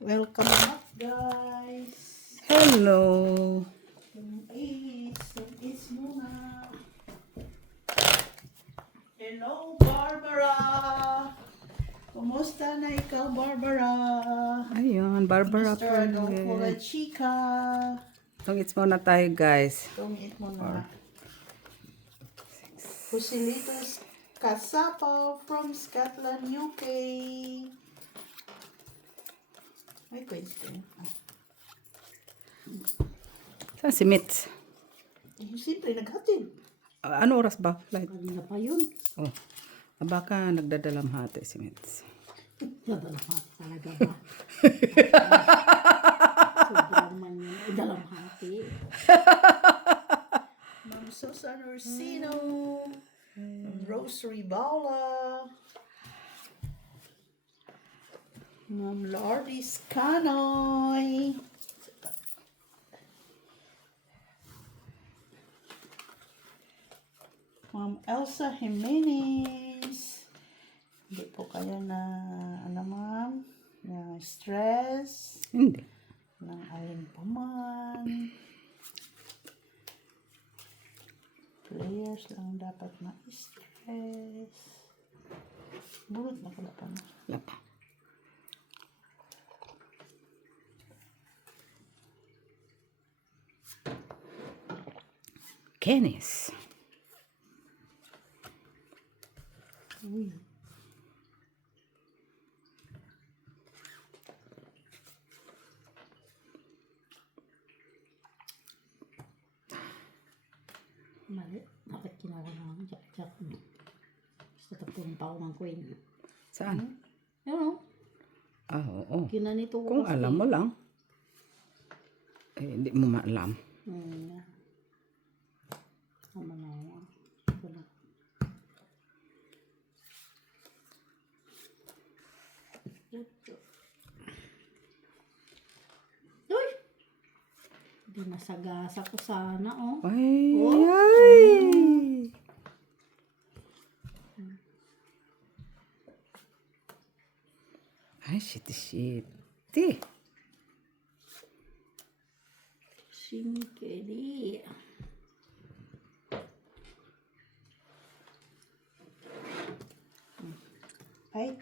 Welcome back, guys. Hello. It's muna. Hello, Barbara. Kumusta na ikaw, Barbara? Ayun, Barbara Mr. pa Dolfula rin. Chica. Tungits muna tayo, guys. Tungit mo na. Pusilitos Kasapa from Scotland, UK. May question. Saan si Mitz? Siyempre, naghatid. Ano oras ba? Flight? Kanina pa yun. Oh, baka nagdadalamhati si Mitz. Dalamhati talaga ba? Sobrang man yun. Dalamhati. Ma'am Susan Orsino. Rosary Bala. Ma'am Lourdes Canoy. Ma'am Elsa Jimenez. Hindi po kayo na, ma'am, na stress, Hindi. ng alin pa man. Players lang dapat ma-stress. Bulot na pala pa na. Lapa. Kenis. Uy. Mali. Dapat kinawa ng jack-jack mo. Basta tapon pa ako ng coin. Saan? Ano? Ah, oo. Kinanito ko Kung kasi. alam mo lang. Eh, hindi mo maalam. Tama na ako. Ito na. Uy! Binasagasa ko sana, oh. Ay, Oh. ay. Ay, shit. Shinkeri. Right.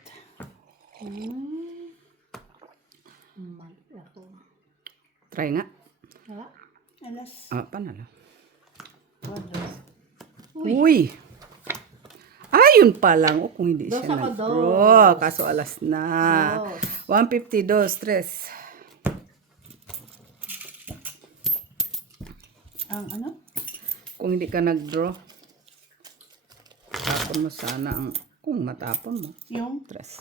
Mali ako. Try nga. Wala. Alas. Ah, panalo. Quadros. Uy! Ayun pa lang. O, kung hindi Dos siya ako, nag-draw. dos. Kaso alas na. Dos. 152, stress. Ang ano? Kung hindi ka nag-draw, tapon mo sana ang, kung matapon mo, Yung? stress.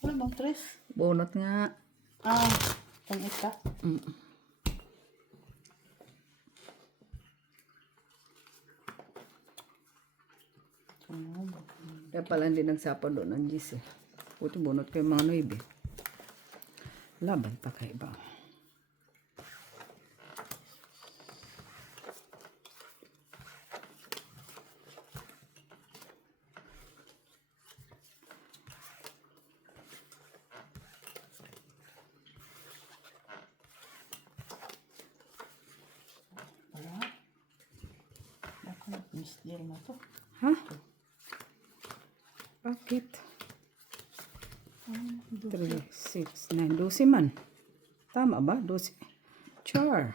Wala bang tres? Bunot nga. Ang ita. Kaya pala hindi nagsapon doon ng Gis eh. Puti bunot kayo mga 9. Laban pa kayo ba? Wala. Baka nag-miss deal na to. Ha? Bakit? 3, 6, 9, 12 man. Tama ba? 12. Char.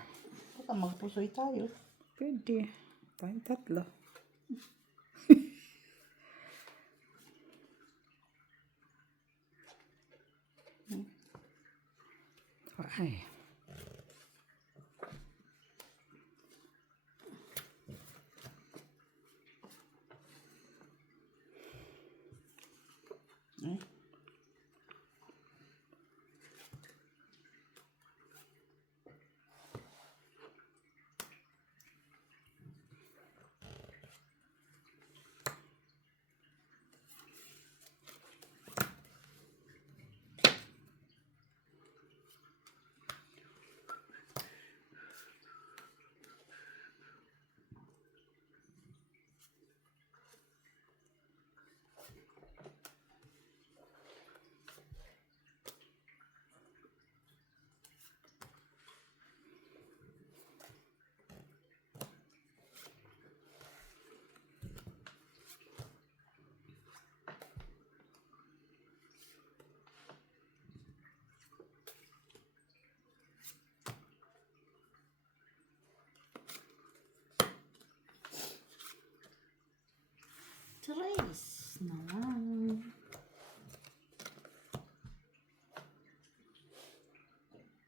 Baka magpusoy tayo. Pwede. Tayong tatlo. Ay. Trace na lang.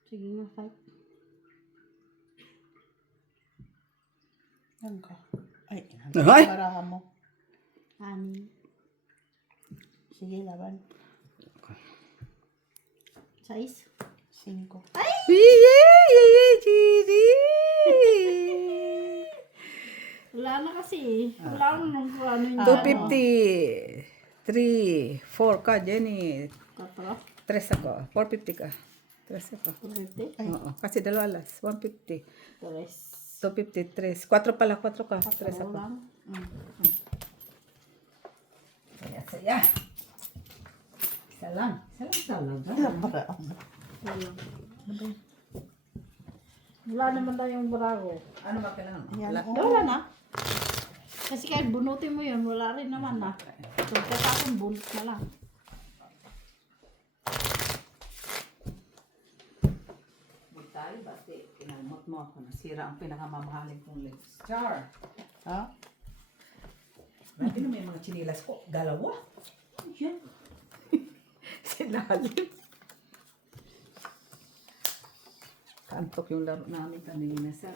Sige nga, fight. Yan ka. Ay, Ay! barahan mo. Anim. Sige, laban. 6. 5. Yay! Gigi! Wala na kasi. Wala na nung ano yun. 250. 3, 4 ka, Jenny. 4. 3 ako. 450 ka. 3 ako. 450. Ay. Oo, kasi dalawa alas. 150. 3. 253. 4 pala, 4 ka. 3 ako. lang. Saya. Isa lang. Isa lang talaga. Ilang barahan mo? Wala. Wala naman tayong burago. Ano ba kailangan? Ayan, Wala. oh. Wala na. Kasi kahit bunutin mo yun, wala rin naman na. So, kaya akong bunot na lang. Butay, bati. Kinalmot mo ako. Nasira ang pinakamamahaling kong legs. Char. Ha? Grabe na may mga chinilas ko. Dalawa. Yan. Silalim. Kantok yung laro namin kanina sa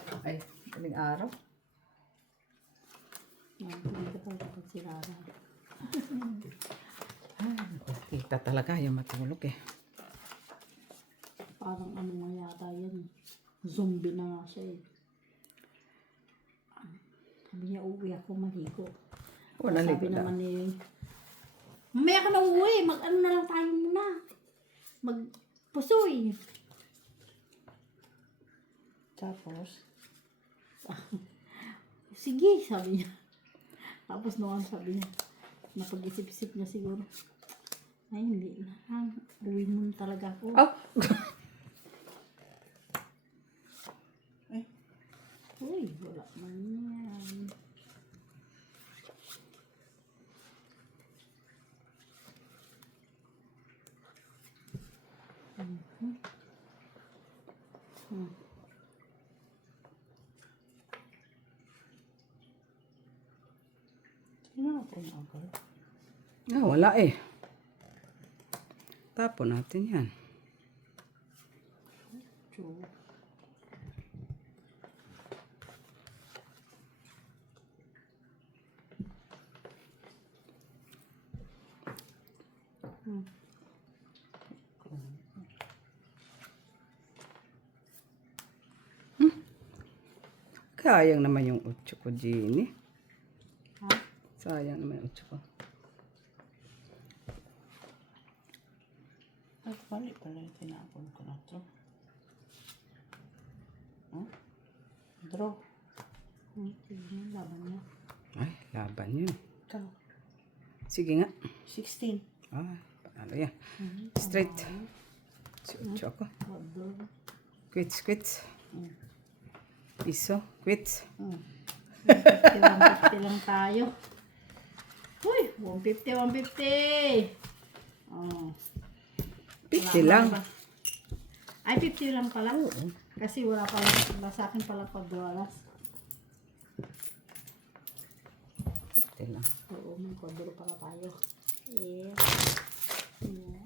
kaling araw. Hindi ka pala kapag sirara. Kita talaga yung matulog eh. Parang ano nga yata yan. Zombie na nga siya eh. Sabi niya, uwi ako maligo. Wala Sabi ligo na. naman ni, mamaya ka na uwi. Mag-ano na lang tayo muna. Magpusoy. Tapos, Sige, sabi niya. Tapos noon sabi niya, napag-isip-isip niya siguro. Ay, hindi na. Uwi mo na talaga ako. Oh! Uy, wala man yan. sino natin agad? Wala eh. Tapon natin yan. True. Sayang naman yung 8 ko, Jenny. Ha? Sayang naman yung 8 ko. Ay, balik pala yung tinapon ko na to. Huh? Draw. Sige, laban niya. Ay, laban yun. Ikaw. Sige nga. 16. Ano yan? Straight. Si 8 ako. Wado. Quits. Piso. Quits. 150 lang tayo. Uy, 150. Oh. 50 lang. Ay, 50 lang pala. Oo. Kasi wala pala, sa akin pala $4. 50 lang. Oo, may $4 pala tayo. Yeah. Yeah.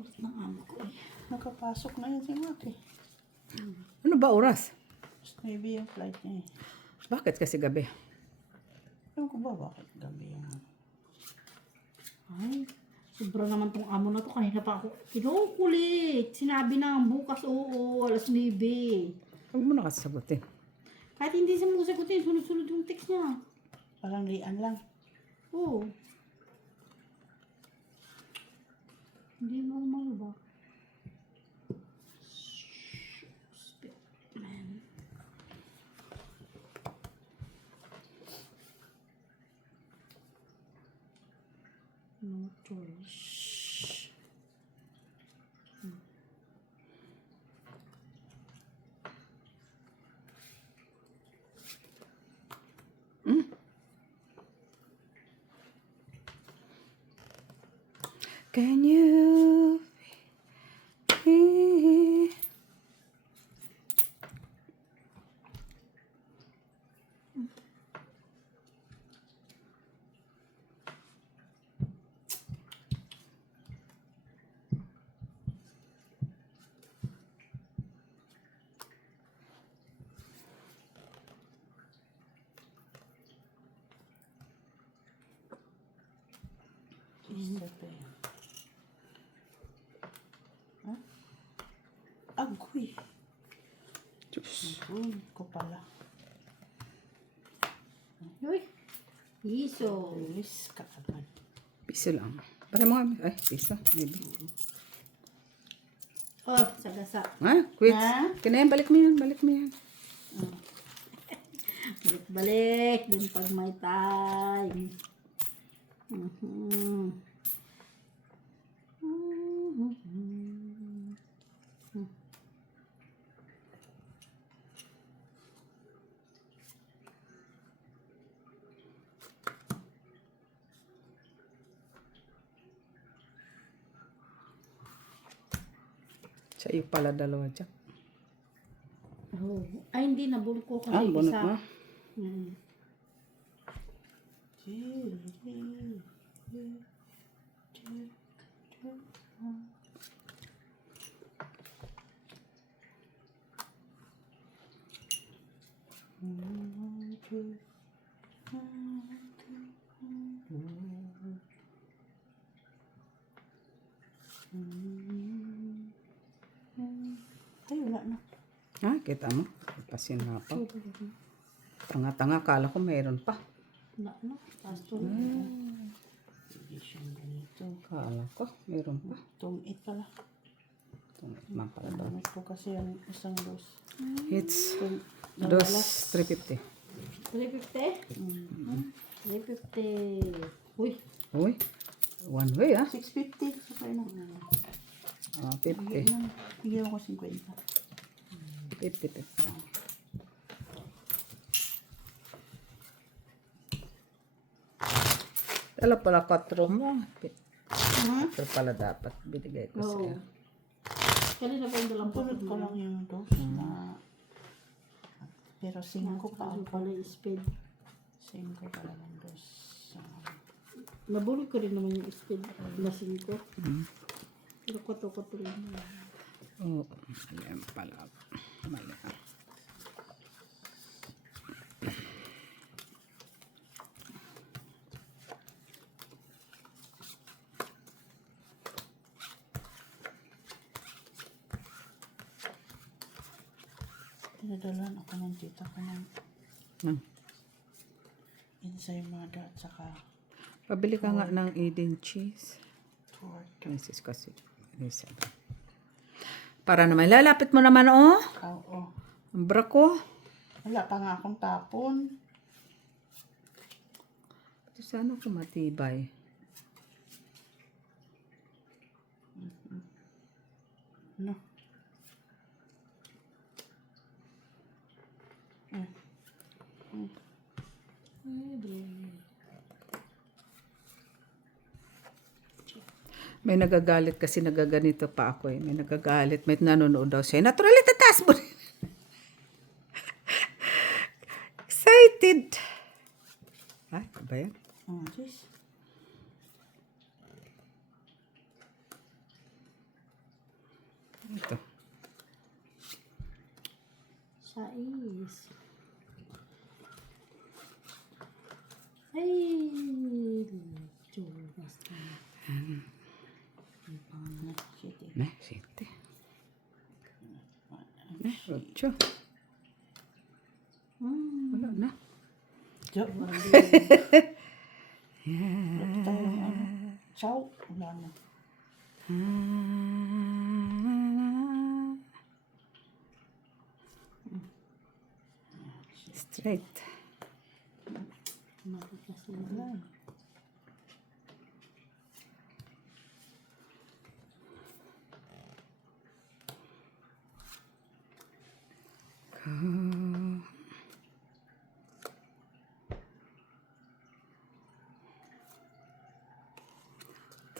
Ulit ng amo ko eh. Nakapasok na yun si Maki. Ano ba oras? Maybe yung flight niya eh. Bakit kasi gabi? Ewan ko ba bakit gabi yung... Ay, sobra naman tong amo na to. Kanina pa ako kinukulit. Sinabi na bukas, oo, alas 9. Huwag mo na kasi sagutin. Kahit hindi siya masagutin, sunod-sunod yung text niya. Parang lian lang. Oo. Hindi normal ba? Man. No choice. Can you be? Easter pa yan. Ha? Agoy. Diyos. Agoy ko pala. Uy. Piso. Release ka agad. Piso lang. Para mo kami. Ay, piso. Maybe. Oh, sagasa. Ha? Quit. Ha? Kinayan, balik mo yan. Balik mo yan. Balik-balik. Yung pag may time. Sa iyo pala dalawa dyan. Oh. Ay, hindi. Nabulok ko kasi Ah, bunot isa. mo. Mm. Ay, wala na. Ha? Kita mo? Pasin na pa. Tanga-tanga. Kala ko mayroon pa. Wala na. Pasto. Hindi siya ganito. Kala ko mayroon pa. Tungit pala. Ito pala daw. Tungit ko kasi ang isang dos. It's Dalawa dos las. 350. 350? 350. Uy. Uy. One way ah. 650. Sabay na. Ah, 50. Bigyan ko 50. 50. Dala pala 4 mo. Ito pala dapat. Binigay ko Oo. sa'yo. Kanina pa yung dalang Tulad pagod ko mo. lang yung dos na pero 5 pa Ano ako. pala yung speed. 5 pa lang ang dos. Nabulog ko rin naman yung speed na 5. Pero koto-koto rin naman. Oo. Ayan pala. Mali ah. Tinadalan ako ng tita ko ng Hmm. ensaymada at saka Pabili ka nga ng Eden cheese. torta. Mrs. kasi. Para naman. Lalapit mo naman oh. Oo. Ang bra ko. Wala pa nga akong tapon. Ito sana ko matibay. No. May nagagalit kasi nagaganito pa ako eh. May nagagalit. May nanonood daw siya. Natural, itataas mo rin. Excited. Ay, ano ba yan? Oh, jeez. Ito. Sais. Ay. Chubas na. City. Ne, 7. Ne, 8. Wala na. Jo. Tayo ng ano. Chow. Wala na. Straight. Matikas na. Wala.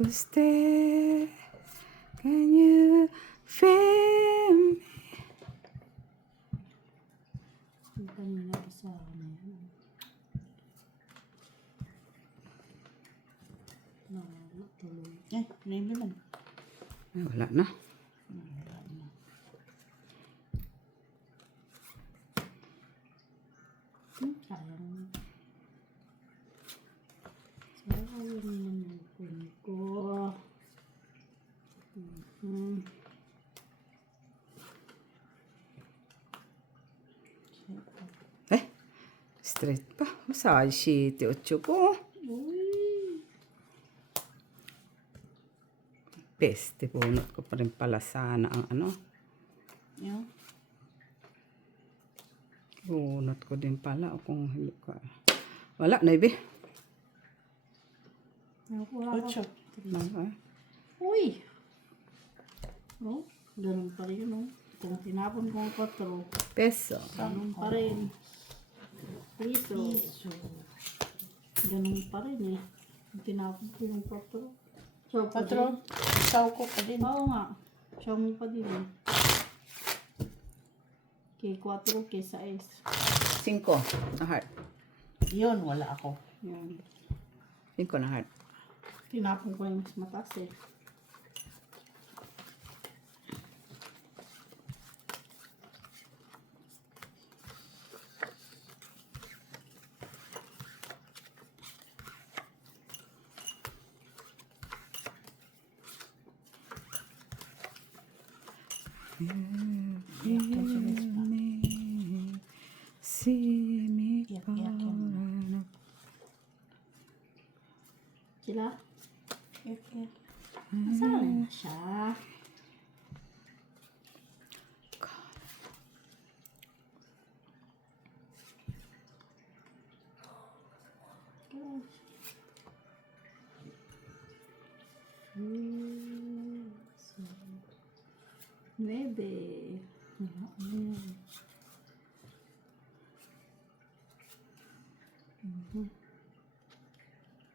to stay. Can you feel me? Yung kanina pa sa ano yun. Nawala tuloy. Maybe man. Ay, wala na. Sayang. Sayang naman yung phone ko. Eh, straight pa. Massage 7-8 po. Uy! Peste, bunot ko pa rin pala sana ang ano. Yung. Bunot ko din pala. O kung hindi ka. Wala, Naibi. Wala Ocho. Wala. Uy! Oh, ganun pa rin yun, oh. Kung tinapon ko ang 4, Peso. ganun pa rin. Piso. Ganun pa rin eh. Kung tinapon ko yung 4. So, Patro, isaw ko pa din. Oo nga. Siya mo pa din eh. Kay 4, kay 6. 5 na heart. Yun, wala ako. Yan. 5 na heart. Tinapon ko yung mas mataas eh. See me Yak, yak, yan. Sila? Okay. Nasaan na siya? Nueve.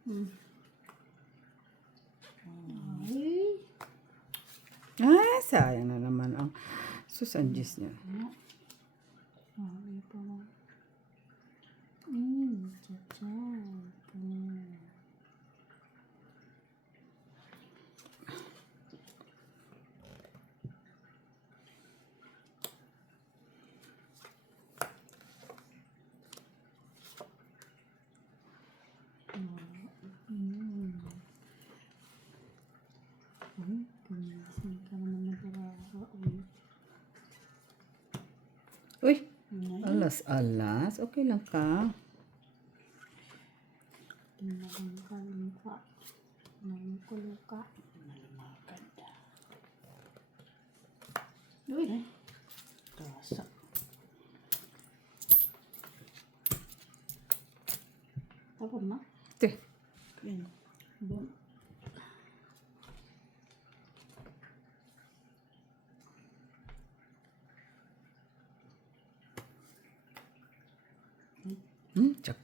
Ay. Ah, sayang na naman ang susanjis niya. Ay, pa mo. Cha-cha. Kumising ka naman nag-araw. Uy, alas. Okay lang ka. Tinakang ka luka. Nangkuluka. Malumakad. Uy! Kasa. Tapos na. Ito. Yun. Bon. Tsak.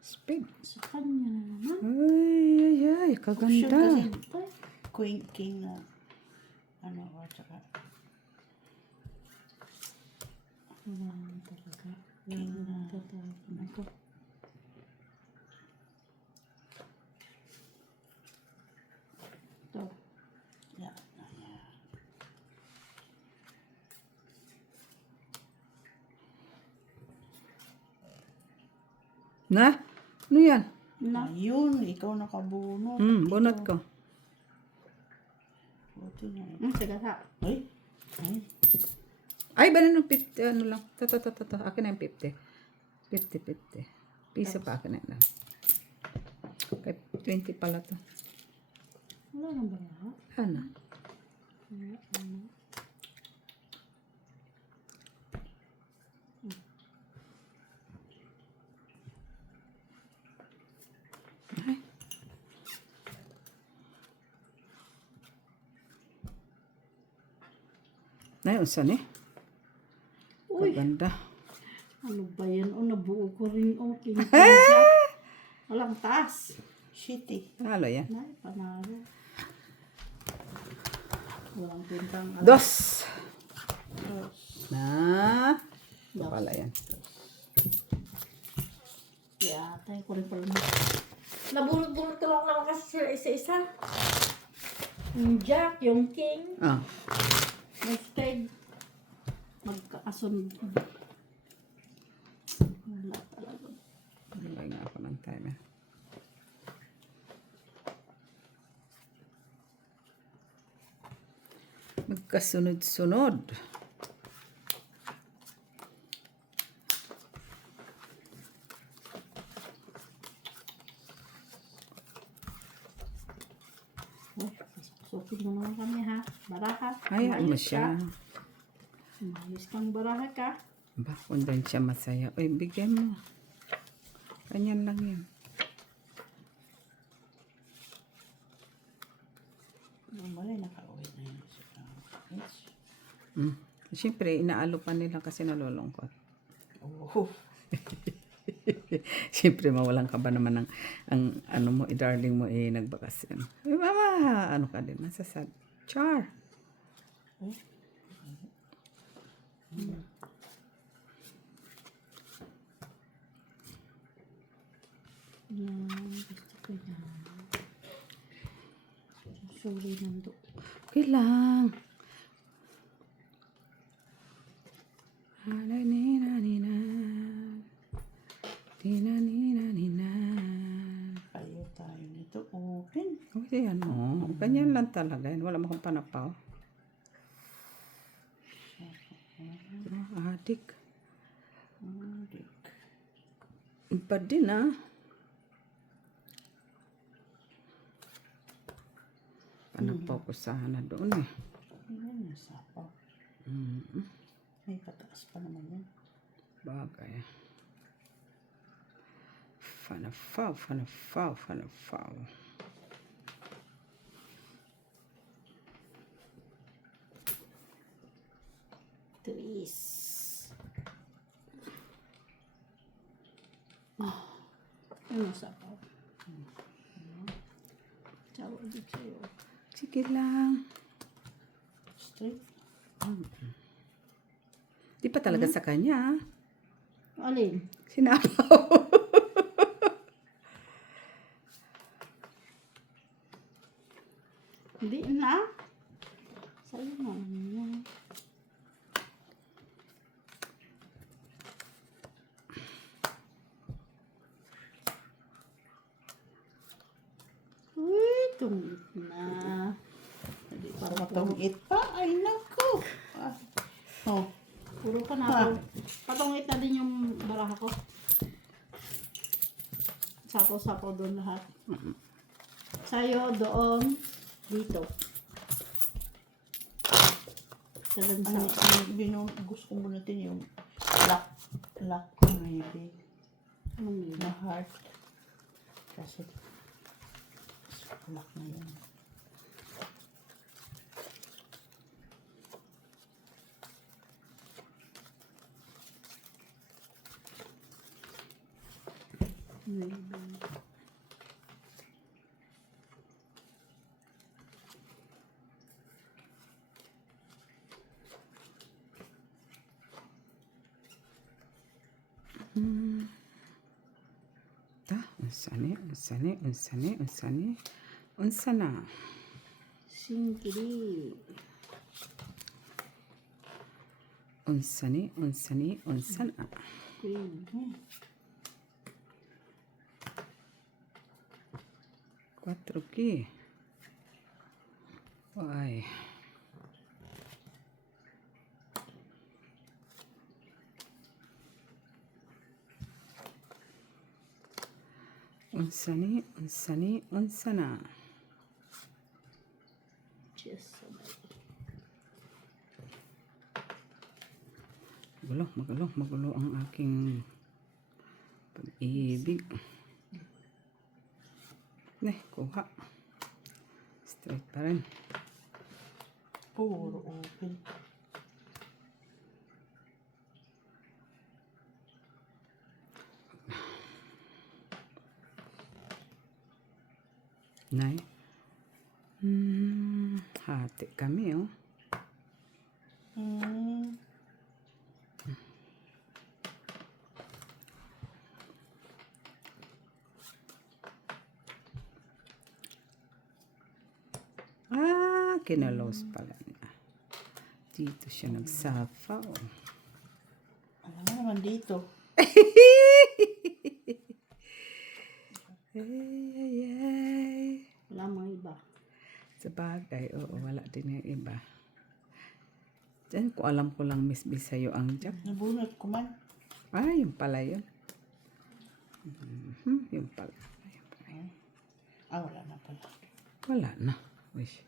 Speed. Sa kanya na naman. Ay, Option kaganda. kasi queen, king na ano ba, tsaka Wala na talaga. Wala na tatapon ako. Ito. yeah. Na? Ano yan? Na. Ayun, ikaw nakabunot. Bunot ko. Buti na. Sige sa. Ay. Ay. Ay, ba na ng 50? Ano lang? Akin na yung 50. 50. Piso pa akin na lang. Kay 20 pala to. Wala na ba yan? Ano? Wala na. Ay. Nay, unsa ni? Uy! Ganda. Ano ba yan? O, nabuo ko rin. O, king. Walang taas. City. Halo yan. Nay, panalo. Walang pintang. Dos. Dos. Na. Ito pala yan. Yeah, tayo ko rin pala. Nabulot-bulot ko lang naman kasi sila isa-isa. Yung Jack, yung King, Ah. may spade. Magkakasunod. Wala talaga. Nalagay nga ako ng timer. Magkasunod-sunod. Oh, sukin mo naman kami ha. Baraha. Hayaan mo Umayos siya. ka. Umayos kang baraha ka. Ba, kung doon siya masaya. Uy, bigyan mo. Ganyan lang yan. Wala, nakauwi na yun. Yes. Siyempre, inaalo pa nila kasi nalulungkot. Oh. Siyempre, mawalan ka ba naman ng ang ano mo, darling mo, nagbakasyon. Eh, mama, ano ka din, masasad. Char. Yan, gusto ko yan. Sorry nando. Okay lang. Ala, nina, nina. Nina, nina, nina. Ayaw tayo nito. Open. Okay, ano. Ganyan lang talaga. Wala mo kong panapaw. Adik. Adik. Iba din, ah. Panapaw ko sana doon, eh. Ayan, nasapaw. May pataas pa naman yan. Bagay. Fanafaw, fanafaw, fanafaw. Tris. Ano sa pa? Ciao, ulit sa'yo. Sige lang. Straight. Di pa talaga sa kanya, ah. Alin? Sinapaw. Hindi na. Sa'yo na. Uy, tungit na. Hindi para Patungit pa. Ay, naku. Ah. Oh. Puro ka na. Patungit na din yung baraha ko. Sapaw-sapaw doon lahat. Sa'yo, doon, dito. Sa lansa. Gusto ko bunutin yung lock ko maybe. Anong yun? Na heart. Kasi lock na yun. Maybe. Unsani, unsani, unsani, unsani. Unsana. Singkiri. Unsani, unsani, unsana. Queen. 4 ki. Ay. Unsani, unsani, unsana. Just Magulo ang aking pag-ibig. Kuha. Straight pa rin. Puro open. Nay. Hati kami, oh. Hmm. Kinalos pala niya. Dito siya nagsafa, oh. Alam mo naman dito. Ay. Wala mga iba. Sa bagay, oo, wala din yung iba. Diyan ko alam ko lang Miss Bisayo ang Jack. Nabunot ko man. Yun pala yun. Yun pala. Yun pala. Wala na pala. Wala na. Wish.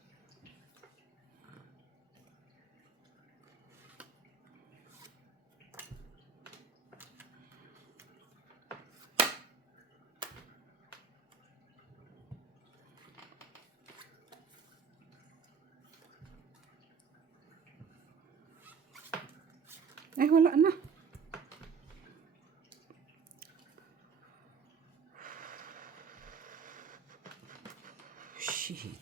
Ay, wala na. Shit.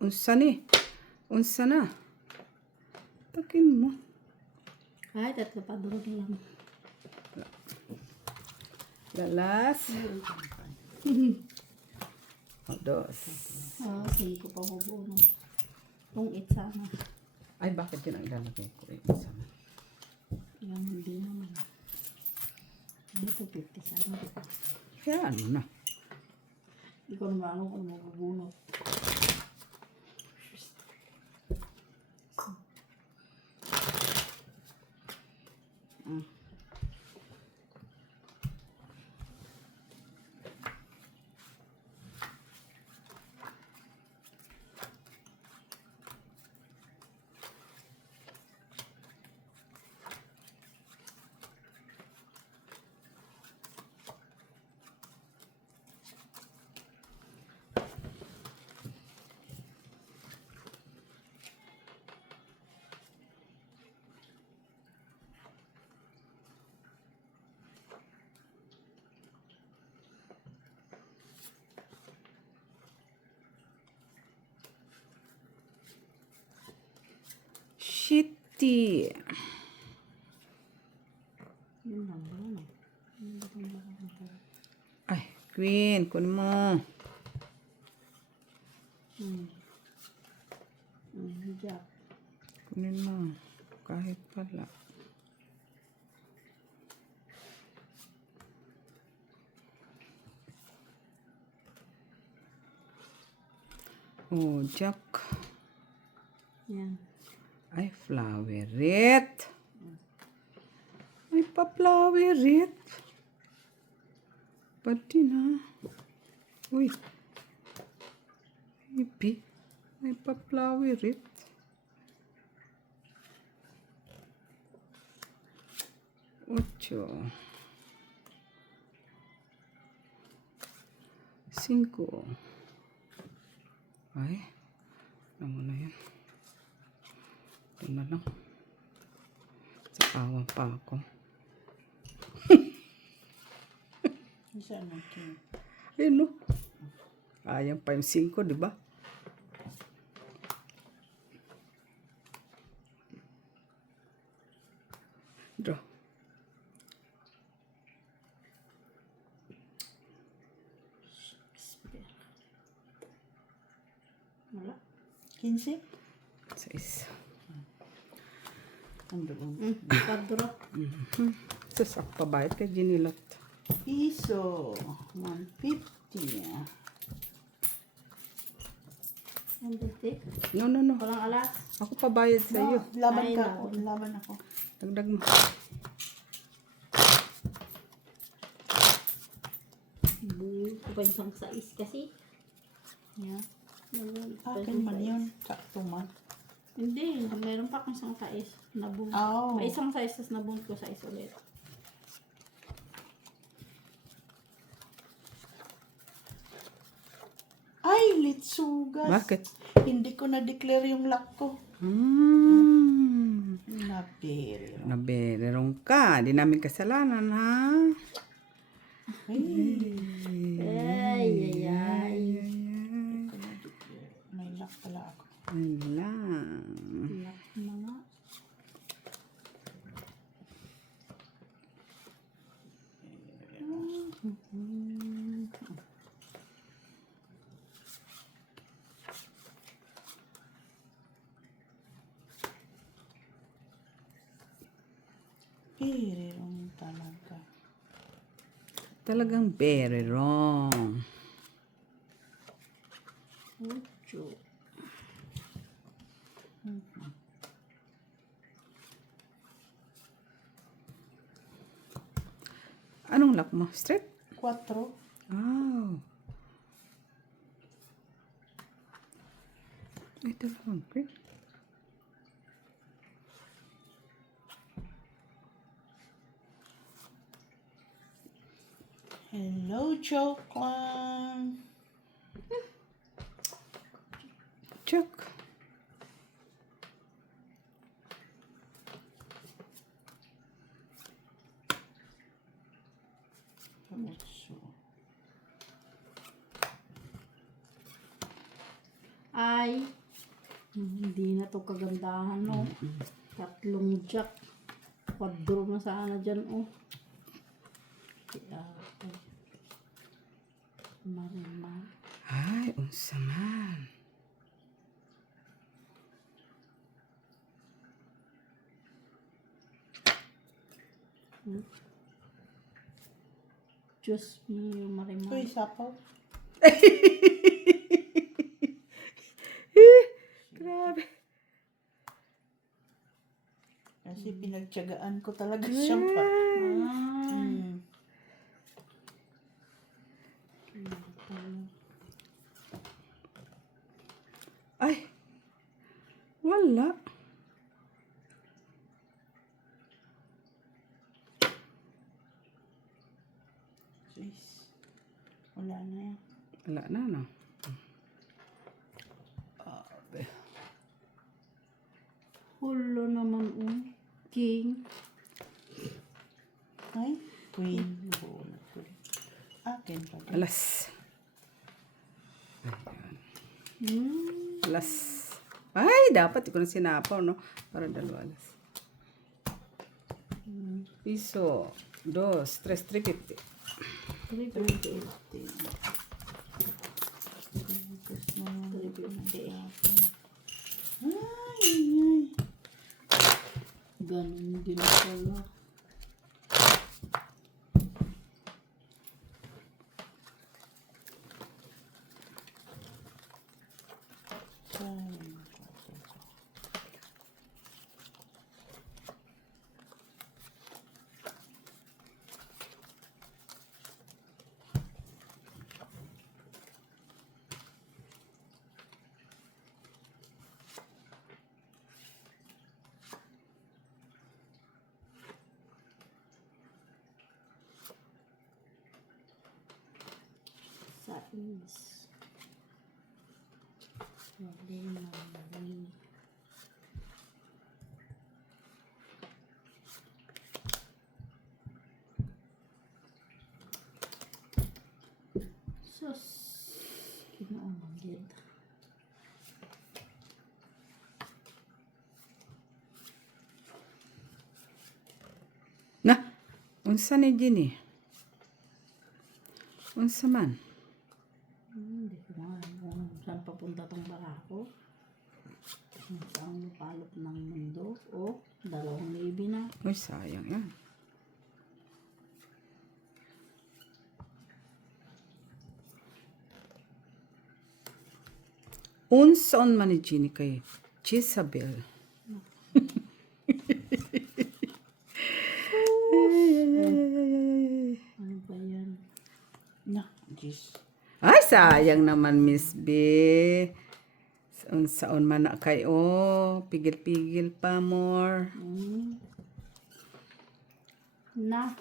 Unsa ni? Unsa na? Takin mo. Ay, tatlo pa durog lang. Lalas. Dos. Sige ko pa mabuo. Kung it sana. Ay, bakit yun ang lalagay ko? Isa na. Yan, hindi naman. Ano ito, 50 sana. Kaya ano na? Hindi ko naman alam kung mabubunot. Shitty. Yun lang, wala na. Ay, Queen, kunin mo. Jack. Kunin mo. Kahit pala. Oh, Jack. Yan. Ay, floweret. Ay, pa-floweret. Pati na. Uy. Ipi. Ay, pa-floweret. Ocho. 5. Ay. Alam mo na yan. Ito na lang. Sa awa pa ako. Isa na king. Ayun, no? Ayan pa yung 5, di ba? Draw. Wala. 15? 6. Ang doon. Padro. Sus, ako pabayad kay Ginilot. Piso. 150. Ang bitik. No. Walang alas. Ako pabayad sa iyo. Laban Ay, ka laban. ako. Laban ako. Dagdag mo. Buo ko pa yung isang sais kasi. Yan. Akin man yun. Sakto man. Hindi. Meron pa akong isang sais. Nabunot. Oh. May isang sais tas nabunot ko sais ulit. Ay, litsugas. Bakit? Hindi ko na-declare yung lock ko. Hmm. Napero. Naberong ka. Di namin kasalanan, ha? Ay, ay, ay. May lock pala ako. Wala. Lock na nga. Pirirong talaga. Talagang very wrong. Ocho. Anong lock mo? Straight? 4. Oh. Ay, talagang okay. Hello, joke lang. Check. Otso. Ay, hindi na to kagandahan, no? Tatlong jack. Quadro na sana dyan, oh. Kaya, Marimar. Ay, unsa man. Diyos me, Marimar. Uy, sapaw. Grabe. Kasi pinagtiyagaan ko talaga siya pa. Hmm. Ay. Wala. Jeez. Wala na yan. Wala na, no? Hulo naman, oh. King. Ay, queen. Bola ko. Akin pa. Alas. Hmm. Alas. Ay, dapat ko na sinapaw, no? Para dalawa alas. Piso. 2, 3, 350. 350. 350. 350. Ay, ay. Ganun din pala. Sais. Wali na wali. Sus. Kinaumagid. Na, unsa ni Ginny? Unsa man? Hindi ko nga alam kung saan papunta tong barako. Kung saan lupalop ng mundo. O, 2,000 na. Uy, sayang yan. Unsaon man ni Ginny kay Jezabel. Ano ba yan? Na, jeez. Ay, sayang naman, Miss B. Unsaon man na kayo. Pigil-pigil pa more. Na.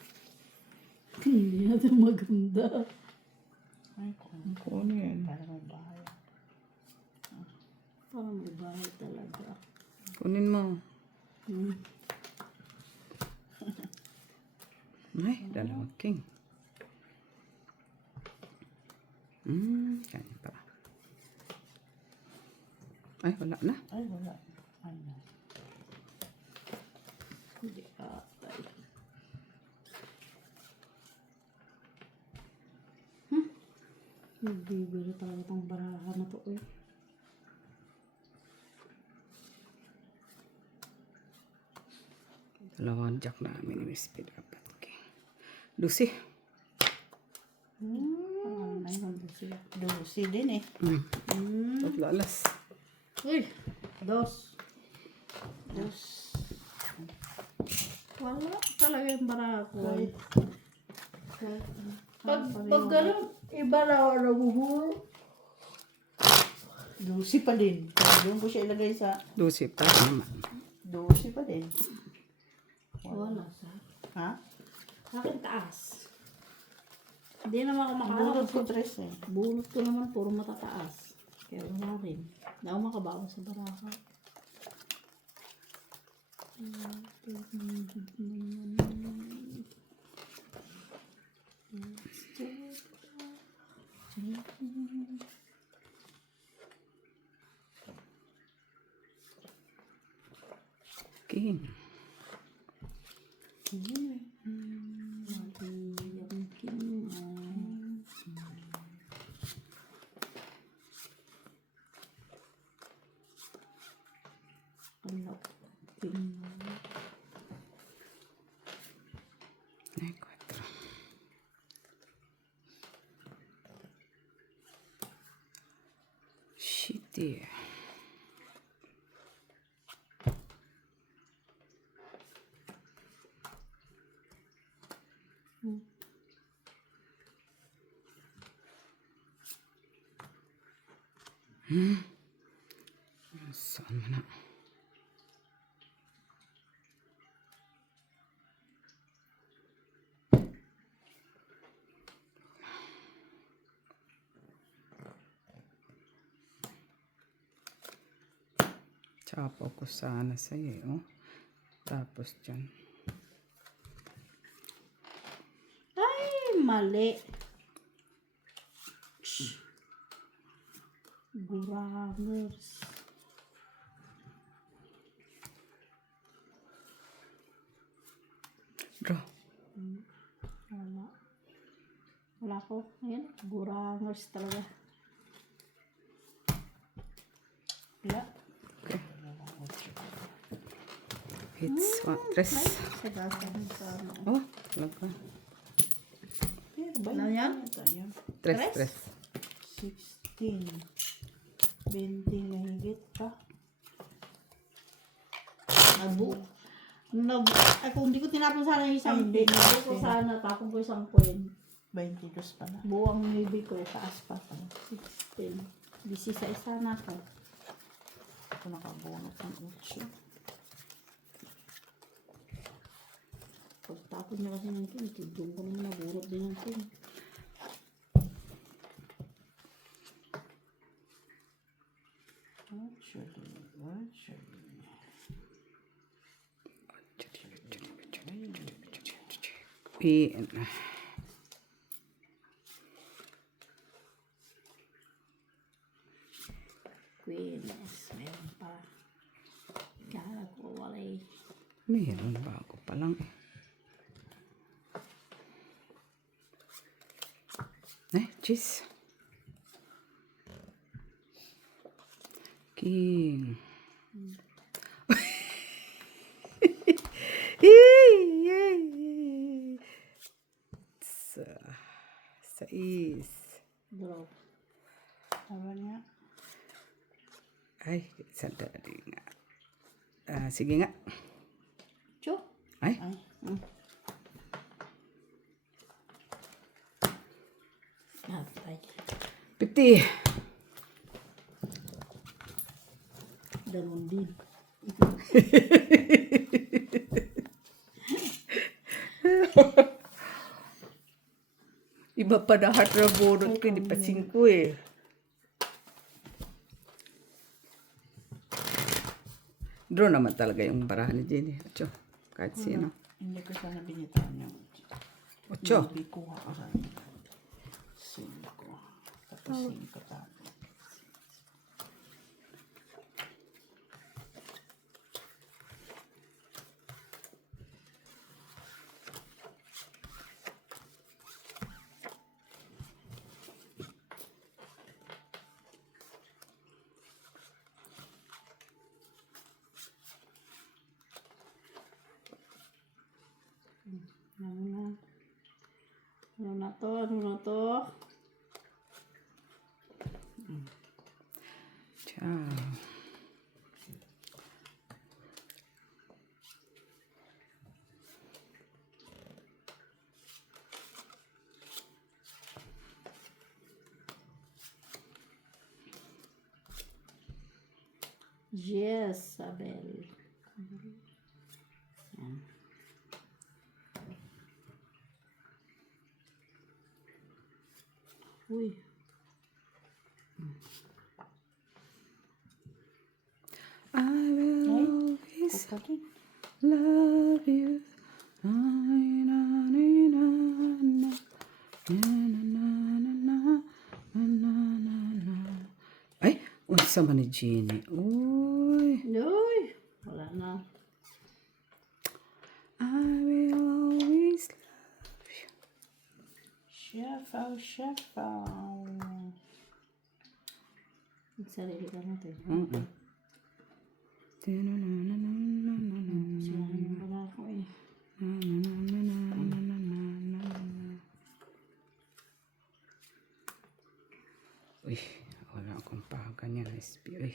Hindi na ito maganda. Ay, kung ano yan. Parang may bahay. Parang may bahay talaga. Kunin mo. Ay, 2 king. Ganyan pala. Ay, wala na. Ay, wala. Ano? Hindi atay. Nagbibiro talaga itong baraha na to eh. Dalawang jack namin ni speed dapat. Okay. Lucy. Ano na yun siya. Dosi din eh. Tatlo alas. Uy! Dos. Dos. Wala talaga yung baraha ko. Kahit Pag gano'n, iba na ako nabubulo. Dosi pa din. Kaya doon ko siya ilagay sa Lucy pa naman. dosi pa din. Wala sa. Ha? Akin taas. Hindi naman ako Bulot makaharap. ko tres eh. Bulot ko naman puro matataas. Kaya wala rin. Hindi ako makabawas sa baraha. King. Ay, 4. Shitty. Saan mo na? Tsapo ko sana sa'yo eh, oh. Tapos dyan. Ay, mali. Gurangers. Bro. Wala. Wala ko. Ayan, gurangers talaga. Wala. Okay. It's 3. Sagasan sa ano. Oh, talaga. Pero ba Ano yan? Ito yun. 3. 16. 20 na higit pa. Ay, kung hindi ko tinapon sana yung isang Ay, hindi. nabuo ko sana, tapon ko isang coin. 22 pala. Buwang maybe ko, taas pa pala. 16. 16 sana ko. Ito nakabunot ng 8. Pagtapon niya kasi ng king, doon ko naman naburot din ng king. Queen. Queen, yes, meron pa. Kala ko wala eh. Meron ba ako pa lang eh. Cheese. King. Sais. Draw. Tama niya. Ay, sandali nga. Sige nga. Cho. Ay, Ay. Atay. 50. Dalawang din. Iba pa na heart na bunot ko, hindi pa 5 eh. Draw naman talaga yung barahan ni Jenny. Ocho. Kahit sino. Hindi ko sana binitawan yung 8. Hindi kuha ko sana. 5. 5 tapos. Ano na? Ano na to? Ano na to? Ciao. Jezabel. Yan. Uy. I will always Kuka din. love you. Na, na, na, na, na. Na, na, na, na, na. Na, na, na, na. Ay, unsa man ni Jeannie. Uy. Uy. Wala na. I will always love you. Shafaw. Magsarili ka natin. Mm-mm. Sila naman wala ako eh. Uy, wala akong paganyan, SB. Uy.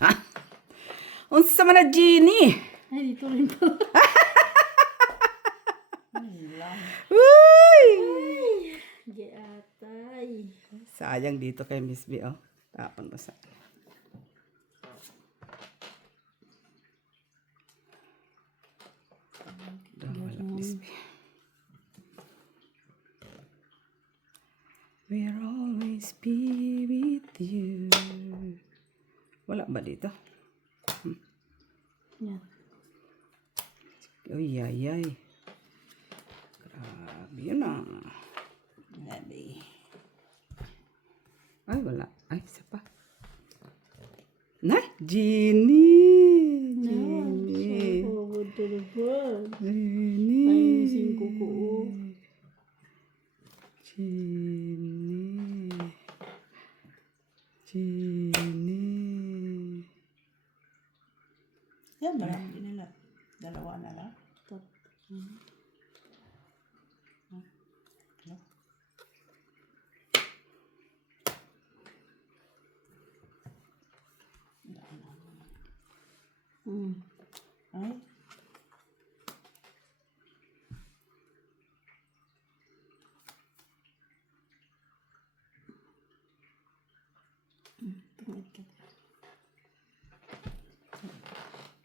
Ah! Unsa man na Jeannie? Ay, dito rin pala. Uy! Giatay. Sayang dito kay Miss B, oh. Tapon mo sa... Wala, Miss B. We'll always be with you. Wala ba dito? Yan. Uy, ay, ay. Grabe yun ah. Grabe. Ay, wala. Ay, isa pa. Na, Jeannie. Jeannie. So forward to the world. Jeannie. Ayusin ko ko. Jeannie. Jeannie. Yan, marami din nila. 2 na lang. Ay, Tumit ka.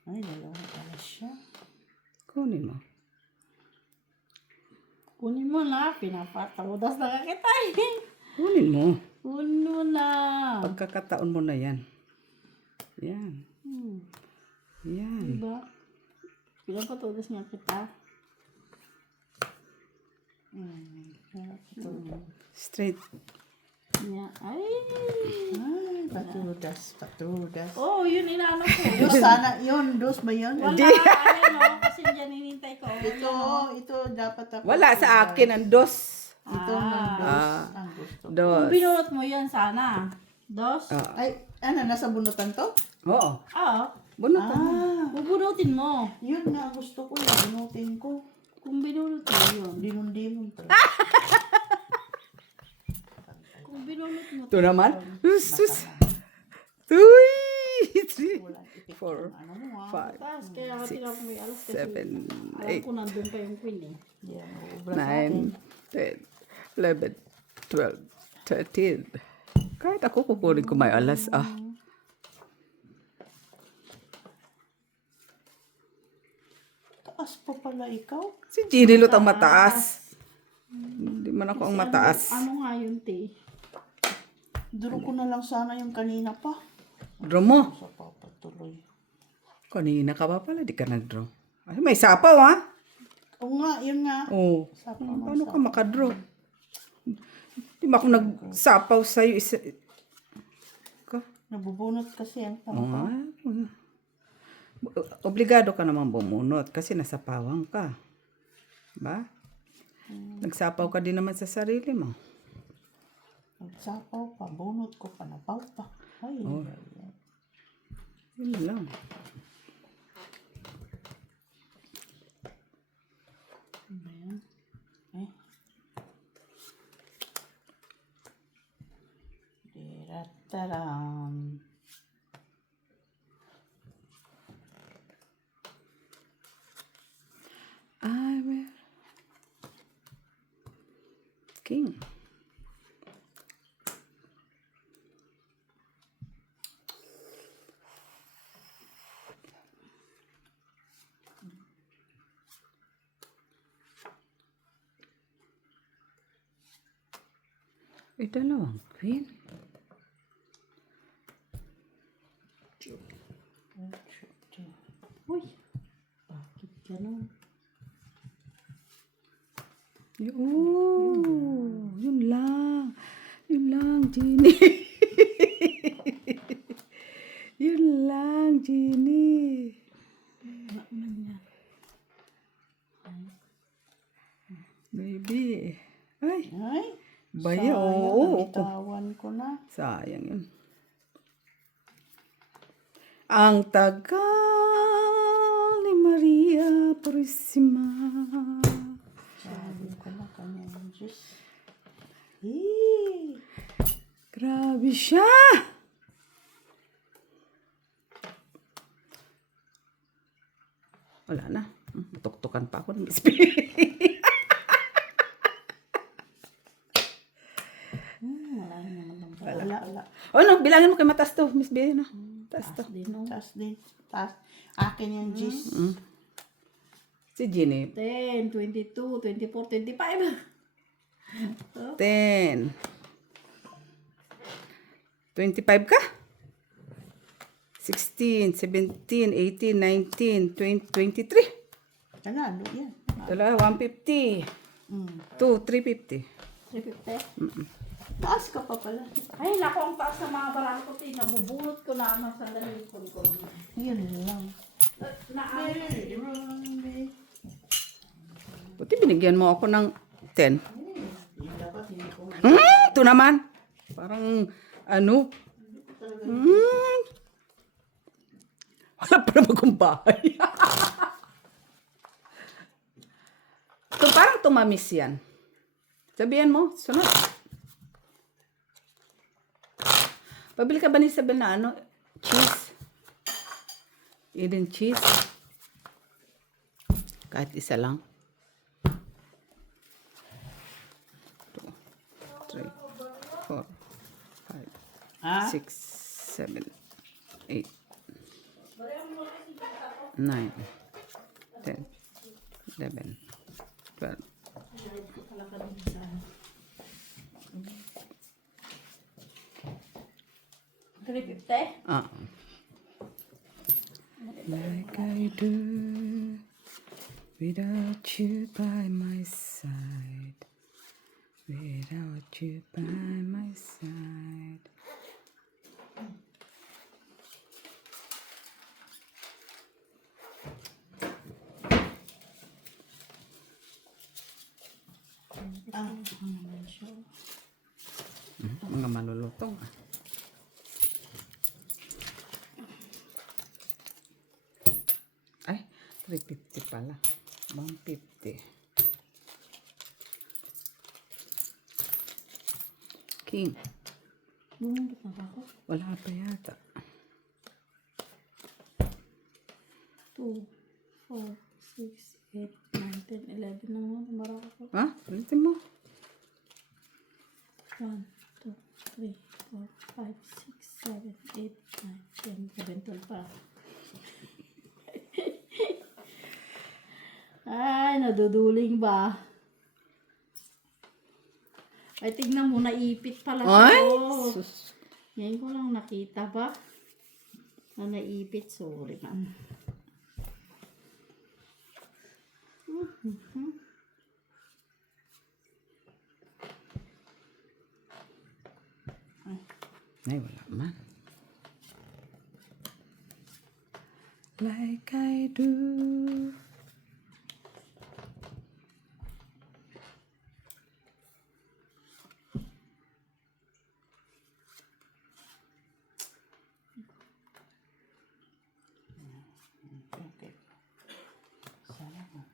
ay, 2 pala siya. Kunin mo. Kunin mo na. Pinapataudas na ka kita eh. Kunin mo. Kunin mo na. Pagkakataon mo na yan. Yan. Yan. Diba? Pinapataudas niya kita. Straight. Niya. Ay. Ay, patudas. Oh, yun inaano ko. Dos sana yun. Dos ba yun? Wala. Ayun o. Kasi dyan hinintay ko. Ito dapat ako. Wala sa akin ang dos. Ito ang dos. Ang gusto. Kung Dos. binunot mo yan sana. Dos? Ay, ano, nasa bunutan to? Oo. Oo. Bunutan mo. Bubunutin mo. Yun nga gusto ko yung bunutin ko. Kung binunot mo yun. Dimon-dimon to. Kung binunot mo. Ito naman. Sus. 3, 4, Ano mo ah? 5, Tapos kaya ka tinap mo yung alas kasi 7, alam ko nandun pa yung queen eh. Yan, uubra sa atin. 9, 10, 11, 12, 13. Kahit ako kukunin ko may alas. Taas pa pala ikaw. Si Jeannie Lot ang mataas. Hindi man ako ang Kasi mataas. Ano nga yun, te? Duro ko na lang sana yung kanina pa. Draw mo. Sa papatuloy. Kanina ka ba pala? Di ka nag-draw. Ay, may sapaw ha? Oo nga, yun nga. Oo. Sapaw Paano ka makadraw? Di ba ako nagsapaw sa'yo isa... Ka? Nabubunot kasi ang Oo tama. nga. Obligado ka naman bumunot kasi nasa pawang ka. Ba? Nagsapaw ka din naman sa sarili mo. Nagsapaw pa, bunot ko pa, napaw pa. Ay, Oh. ay, ay. Yun lang. Ano yan? Eh. Dirataram. I will. King. Dalawang queen. Uy, bakit ganun? Yun lang. Yun lang, Jeannie. Yun lang, Jeannie. Wala man yan. Baby. Ay, Ay, baya, sayang, oo. nabitawan ko na. Sayang yun. Ang tagal ni Maria Purisima. Sabi ko na kanya yung Diyos. Eh, Grabe siya. Wala na. Tuktukan pa ako ng spirit. Wala naman lang pala. wala. Oh no, bilangin mo kay matas to, Miss B, no? Tas to. Taas din, no? Taas din. Taas. Akin yung Diyos. Si Jeannie. 10, 22, 24, 25. 10. 25 ka? 16, 17, 18, 19, 20, 23. Nanalo yan. Dala, 150. Mm. 2, 350. 350. Taas ka pa pala. Ay, naku, ang taas ng mga barako ko, te. Nabubunot ko na ano sa daling ko. Yun lang. Buti binigyan mo ako ng 10. Dapat hindi ko Ito naman. Parang, ano? Wala pa naman kong bahay. Ito parang tumamis yan. Sabihan mo, sunod. Pabili ka ba ni Isabel na ano? Cheese. Eden cheese. Kahit isa lang. 2, 3, 4, 5, Ha? 6, 7, 8, 9, 10, 11, 12. Ah. Like I do without you by my side. Without you by my side. Mga malulutong ah. Ay, 350 pala. 150. King. Bumundot na ba ako? Wala pa yata. 2, 4, 6, 8, 9, 10, 11 na naman. Marako ko. Ha? Ulitin mo. 1, 2, 3, 4, 5, 6, 7, 8, 9, 10, 11, 12 pa. Ay, naduduling ba? Ay, tignan mo, naipit pala Ay! siya. Sus. Ngayon ko lang nakita ba? Na naipit. Sorry, ma'am. Ay, wala man. Like I do. Okay. Sayang.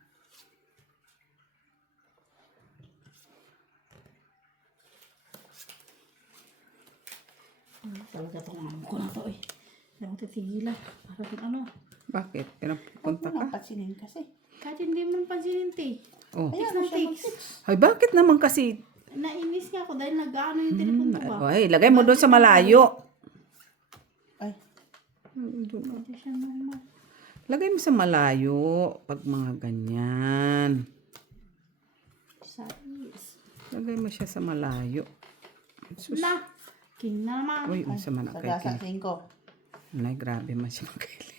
Talaga itong amo ko na to eh. Hindi ako titigilan. Parang ano. Bakit? Huwag Pinapunta mo ka? nang pansinin kasi. Kahit hindi mo pansinin, te. Oh. Tiks Ayan, ng siya tiks. mag-fix. Ay, bakit naman kasi? Nainis nga ako dahil nag-ano yung telepono ko ba? Ay, lagay mo doon sa malayo. Ay, Pwede siya normal. Lagay mo sa malayo pag mga ganyan. Sais. Lagay mo siya sa malayo. Sus. Na! King na naman. Uy, unsa man ang sa gasa kay 5. Nay, grabe man siya magkaili.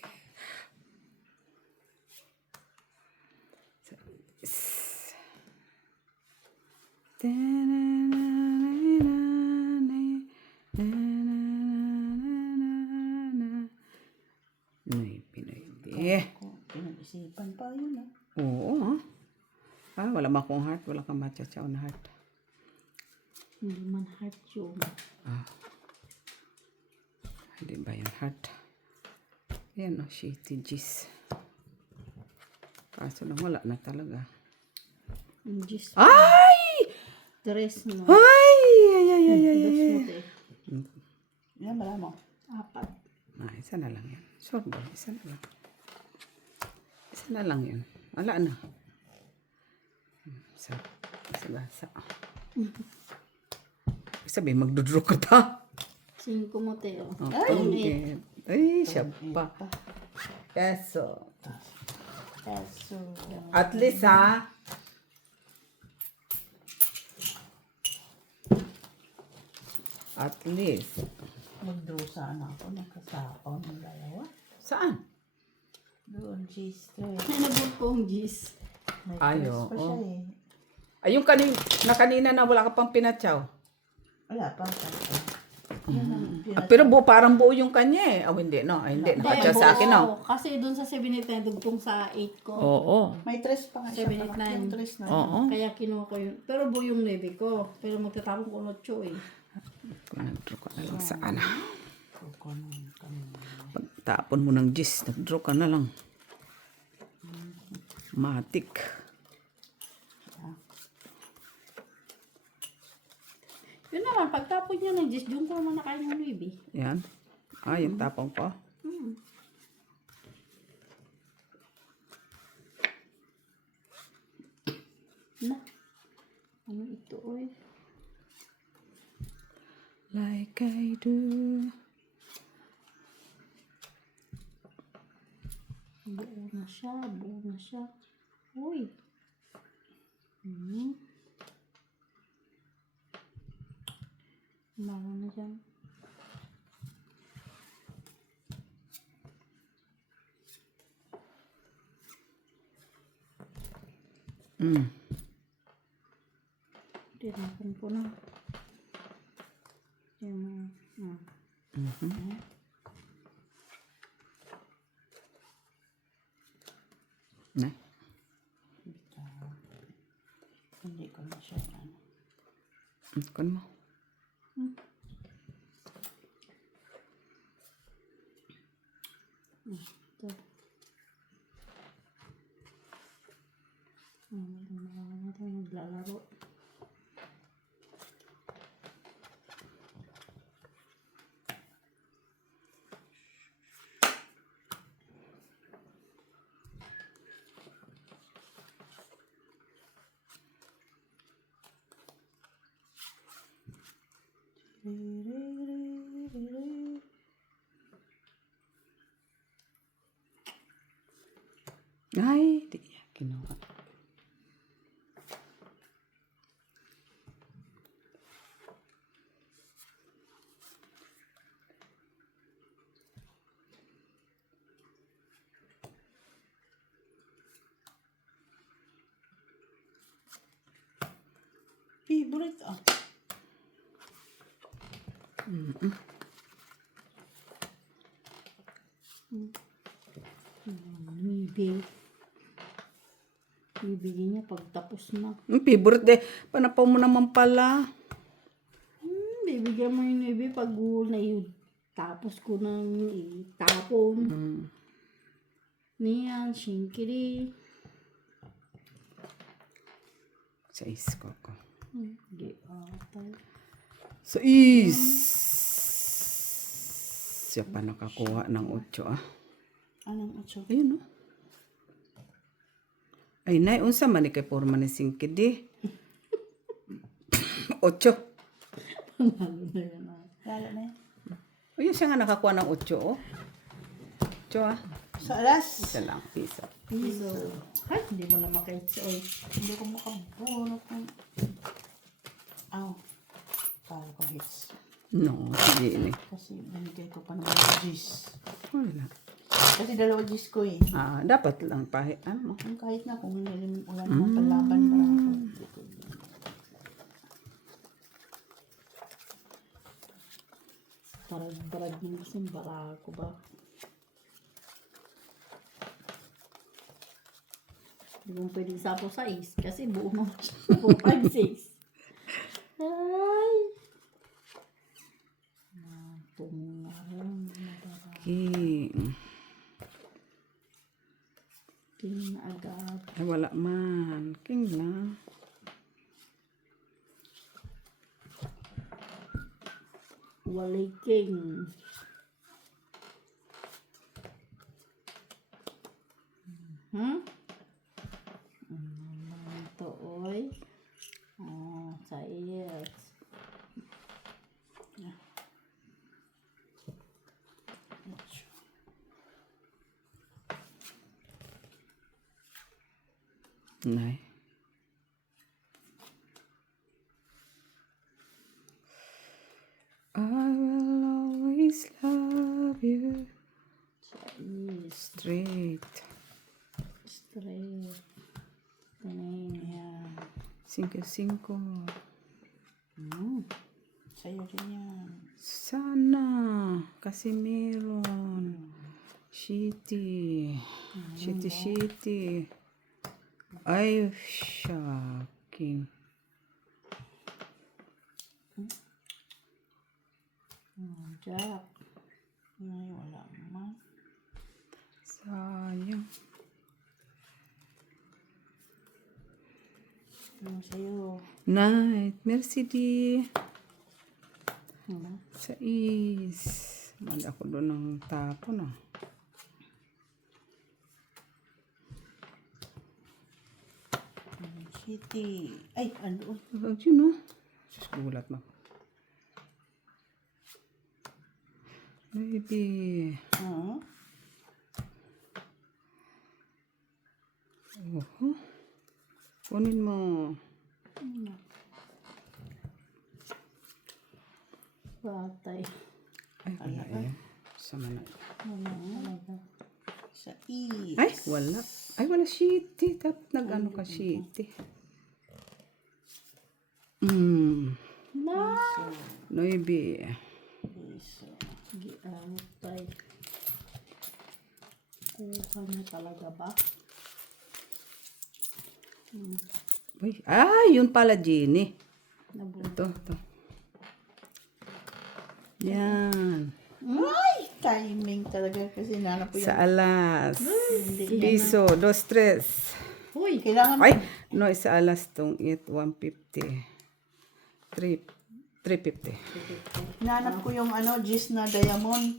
Nay, pinaydi. Pinag-isipan pa yun ah. Oo, ah. Ah, wala ba akong heart? Wala kang matchachaw na heart. Hindi man heart yung. Hindi ba yan heart? Yan, oh, shitty G's. Kaso lang wala na talaga. Yung gist. Ay! Dress mo. Ay! Ay, ay, ay, ay, Dress ay. mo, te. Yan, wala mo. 4. Ah, isa na lang yan. Sorry, isa na lang. Isa na lang yan. Wala na. Sa gasa. Sabi, magdodraw ka pa. 5 mo, te. Oh. Oh, pangit. Ay, siya pa. Peso. Kaso, At least, ha? At least. mag-draw sana ako. Nakasapaw ng dalawa. Saan? Doon, G-stress. Ay, nabulpong gist. May Ay, press pa oo. siya eh. Ay, yung kanina na wala ka pang pinatsaw. Wala pa. Yan ang Pero parang buo yung kanya eh. Oh, hindi, no? Ay, hindi. Nakatsaw sa akin, no? Kasi doon sa 789, dugtong sa 8 ko. Oo. May tres pa nga siya. 789. Yung tres na. Oo. Kaya kinuha ko yun. Pero buo yung 9 ko. Pero magtatapon ko 8 eh. Kung nag-draw ka na lang saan. Kukunin kami. Pagtapon mo ng gis, nag-draw ka na lang. Matik. Yun naman, pagtapon niya ng 10, doon ko naman nakain yung 9. Yan. Ah, yung tapong ko. Na. Ano ito, oy? Like I do. Buo na siya, buo na siya. Uy. Mara na dyan. Tinapon ko na. Yung, Na. Hindi ko na siya. Kun mo. ito. Naglalaro. Ay, di niya kinuha. Favorite ah. Bibig. Bibigyan niya pag tapos na. Favorite eh. Panapaw mo naman pala. Bibigyan mo yung ibig pag na yun. Tapos ko nang itapon. Niyan, shinkiri. Sa isko ko. Di atay. Sa is. Siya pa nakakuha ng 8 ah. Anong 8? Ayun no. Ay, nay, unsa man ni kay porma ni singkidi. 8. Panalo na yan. Lala na yan. Ayun siya nga nakakuha ng 8 oh. 8 ah. Sa alas. Isa lang, piso. Piso. Ay, hindi mo na makaitsi. Oy. Hindi ko makabunot ng... Aw. Kala ko hits. No, sige ini. Kasi binigay ko pa ng G's. Wala. Kasi 2 G's ko eh. Ah, dapat lang ano mo. Kahit na kung wala naman palaban para ako. Barag-barag ng isang barako ba? Hindi mo pwedeng sapo sa is kasi buo naman siya. 4, 5, 6. Ay! Tungaran. King. King na agad. Ay, wala man. King na. Walay king. Ito, oy. Oh, sa yes. Nay. I will always love you Yes. straight. Straight. Ganun. Ayan. 5-5. Sa'yo rin yan. Sana. Kasi meron. Shitty. Shitty. Ay, shocking. Jack. Ay, wala naman. Sayang. Ano sa'yo? Night. Merci di. Ano? Sa is. Mali ako doon ng tapo na. City. Ay, ano? You know. Sus, gulat mo. Baby. Oo. Oh. Kunin mo. Patay. Ay, wala eh. Sama na. Sa is. Ay, wala. Ay, wala shitty. Dapat nag-ano ka shitty. Na! Noibi. Piso. Giantay. Kuha niya talaga ba? Uy, yun pala, Jenny. Nabunta. Ito. Yan. Ay, timing talaga kasi nanap ko Sa yung... alas. Hindi Piso, 2-3. Uy! Kailangan Ay, no, sa alas tong 150. 350. Nanap ko yung G's na diamond.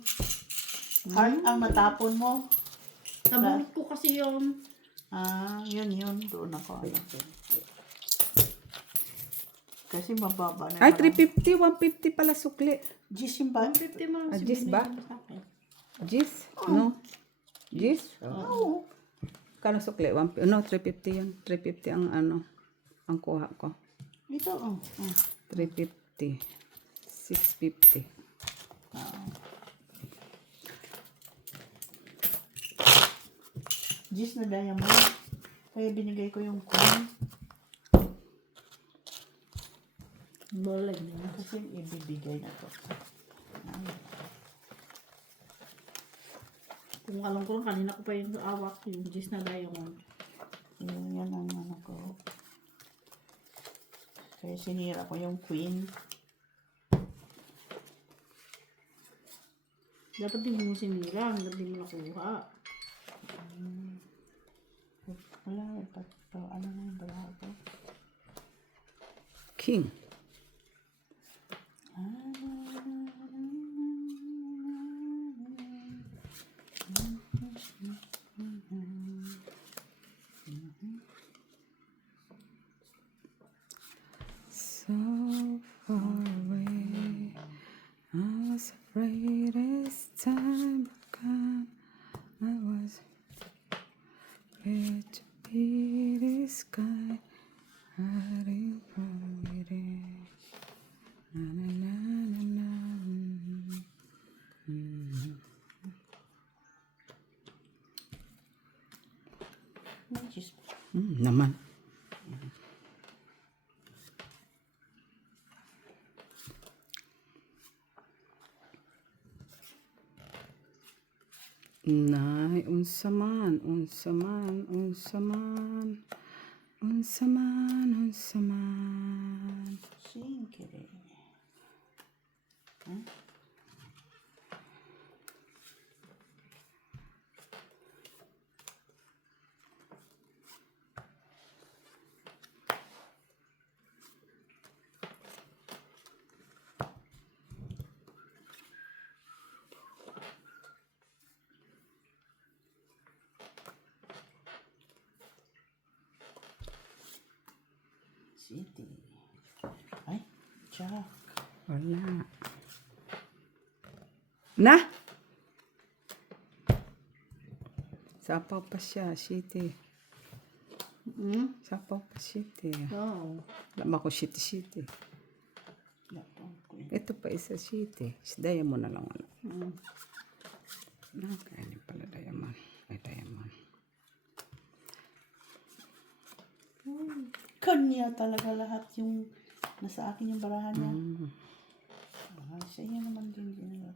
Heart ang matapon mo. Nabunot ko kasi yun. Yun. Doon ako. Kasi mababa na. Ay, 350, 150 pala sukli. G's yung ba? 50 man. Gis ba? Ano Gis? No? Gis? Oo. Kano sukli? No, 350 yun. 350 ang ang kuha ko. Ito, 350. 650. G's na diamond. Kaya binigay ko yung coin. Bola niya. Kasi ibibigay na to. Kung alam ko lang, kanina ko pa yung awak, yung Gis na Diamond. Yan ang ano ko. Kaya sinira ko yung queen. Dapat di mo sinira, hanggang di mo nakuha. Wala, ano na yung bala ko. King. So far away, I was afraid as time would come. I was afraid to be this guy, hiding from it. Na na na na na. Just, Naman. Nay, unsa man, unsa man, unsa man, unsa man, unsa man. singkiri. City. Ay, Jack. Wala. Na! Sapaw pa siya, city. Sapaw pa city. Oo. Lama ko city. Wala pang queen. Ito pa isa city. Si Diamond na lang wala. Mm. Kaya pala Diamond. Ay, Diamond. Kanya talaga lahat yung nasa akin yung barahan niya. Sa inyo naman din ginulat.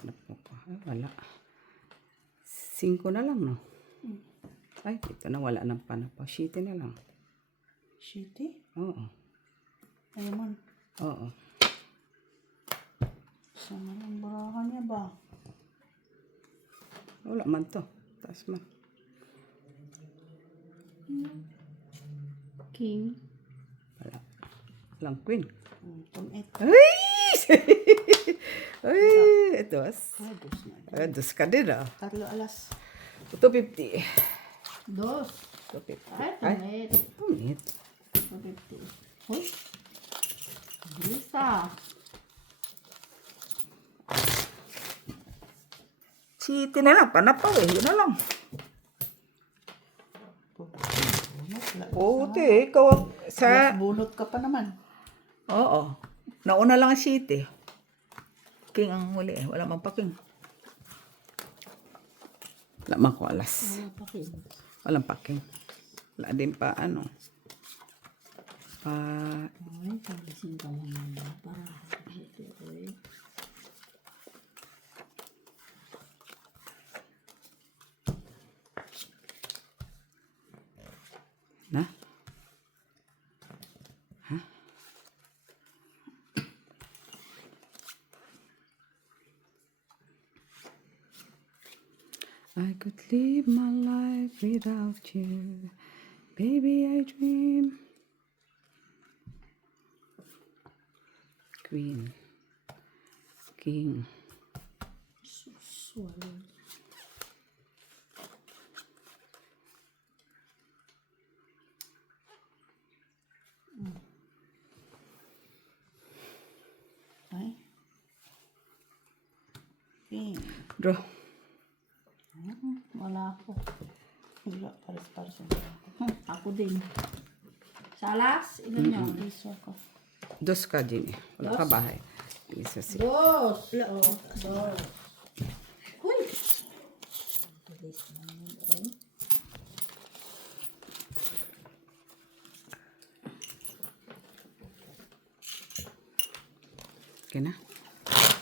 Hanap mo pa. Ay, wala. 5 na lang, no? Ay, ito na. Wala ng panapaw. City na lang. Shitty? Oo. Ayaw man. Oo. Sama ng barahan niya ba? Wala man to. Taas man. King. Wala. Walang queen. Tumit. Ay! Ay! Ito. Dos na. Dos ka din, ah. Tarlo alas. 250. Dos. 250. Ay, tumit. Pumit. 250. Uy. Bisa. City na lang. Panapaw eh. Yun na lang. Oo, te. Ikaw sa... Bunot ka pa naman. Oo. Nauna lang ang city. King ang huli eh. Wala mang paking. Wala mang kualas. Wala pa king. Walang paking. Wala din pa ano. Pa... Ay, pagising ka naman ba? Para. Okay. Na? Ha? I could live my life without you. Baby, I dream. Queen. King. Swallow. Ay. King. Draw. Wala ako. Wala. Pares-pares yung Ako din. Salas? Ilan yun? iso ko. Dos ka, Jenny. Wala ka Dos? bahay. Isa si... Dos. Oo. Dos. Uy. Bilis naman yun. Okay na?